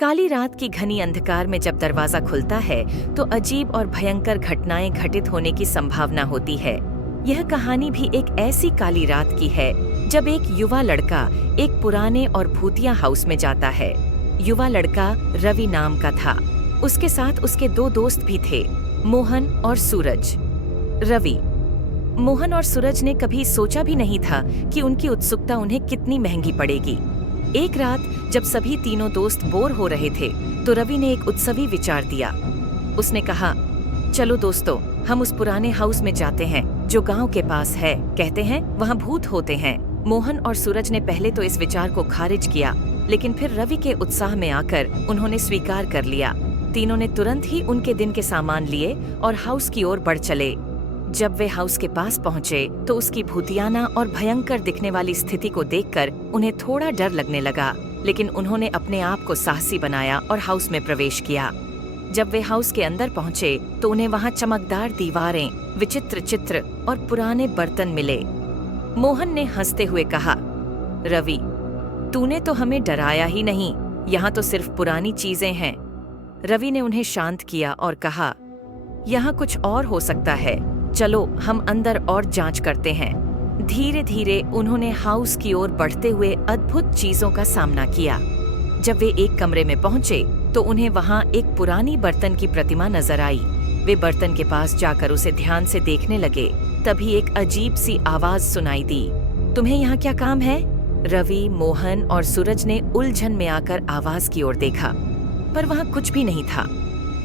काली रात की घनी अंधकार में जब दरवाजा खुलता है तो अजीब और भयंकर घटनाएं घटित होने की संभावना होती है। यह कहानी भी एक ऐसी काली रात की है जब एक युवा लड़का एक पुराने और भूतिया हाउस में जाता है। युवा लड़का रवि नाम का था। उसके साथ उसके दो दोस्त भी थे, मोहन और सूरज। रवि, मोहन और सूरज ने कभी सोचा भी नहीं था कि उनकी उत्सुकता उन्हें कितनी महंगी पड़ेगी। एक रात जब सभी तीनों दोस्त बोर हो रहे थे तो रवि ने एक उत्सवी विचार दिया। उसने कहा, चलो दोस्तों, हम उस पुराने हाउस में जाते हैं जो गांव के पास है। कहते हैं वहां भूत होते हैं। मोहन और सूरज ने पहले तो इस विचार को खारिज किया, लेकिन फिर रवि के उत्साह में आकर उन्होंने स्वीकार कर लिया। तीनों ने तुरंत ही उनके दिन के सामान लिए और हाउस की ओर बढ़ चले। जब वे हाउस के पास पहुंचे तो उसकी भूतियाना और भयंकर दिखने वाली स्थिति को देखकर उन्हें थोड़ा डर लगने लगा, लेकिन उन्होंने अपने आप को साहसी बनाया और हाउस में प्रवेश किया। जब वे हाउस के अंदर पहुंचे तो उन्हें वहां चमकदार दीवारें, विचित्र चित्र और पुराने बर्तन मिले। मोहन ने हंसते हुए कहा, रवि, तूने तो हमें डराया ही नहीं, यहाँ तो सिर्फ पुरानी चीजें हैं। रवि ने उन्हें शांत किया और कहा, यहाँ कुछ और हो सकता है, चलो हम अंदर और जांच करते हैं। धीरे धीरे उन्होंने हाउस की ओर बढ़ते हुए अद्भुत चीजों का सामना किया। जब वे एक कमरे में पहुंचे तो उन्हें वहां एक पुरानी बर्तन की प्रतिमा नजर आई। वे बर्तन के पास जाकर उसे ध्यान से देखने लगे। तभी एक अजीब सी आवाज सुनाई दी, तुम्हें यहाँ क्या काम है? रवि, मोहन और सूरज ने उलझन में आकर आवाज की ओर देखा, पर वहां कुछ भी नहीं था।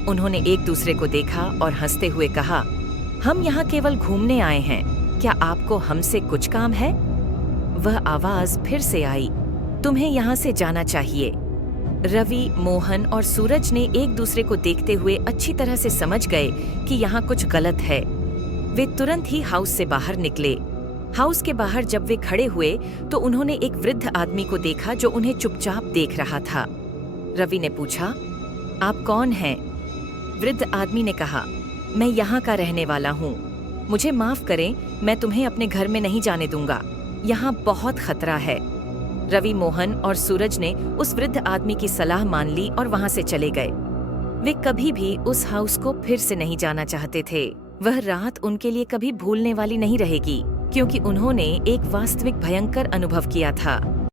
उन्होंने एक दूसरे को देखा और हंसते हुए कहा, हम यहाँ केवल घूमने आए हैं, क्या आपको हमसे कुछ काम है? वह आवाज फिर से आई, तुम्हें यहाँ से जाना चाहिए। रवि, मोहन और सूरज ने एक दूसरे को देखते हुए अच्छी तरह से समझ गए कि यहाँ कुछ गलत है। वे तुरंत ही हाउस से बाहर निकले। हाउस के बाहर जब वे खड़े हुए तो उन्होंने एक वृद्ध आदमी को देखा जो उन्हें चुपचाप देख रहा था। रवि ने पूछा, आप कौन हैं? वृद्ध आदमी ने कहा, मैं यहाँ का रहने वाला हूँ, मुझे माफ करें, मैं तुम्हें अपने घर में नहीं जाने दूंगा, यहाँ बहुत खतरा है। रवि, मोहन और सूरज ने उस वृद्ध आदमी की सलाह मान ली और वहाँ से चले गए। वे कभी भी उस हाउस को फिर से नहीं जाना चाहते थे। वह रात उनके लिए कभी भूलने वाली नहीं रहेगी, क्योंकि उन्होंने एक वास्तविक भयंकर अनुभव किया था।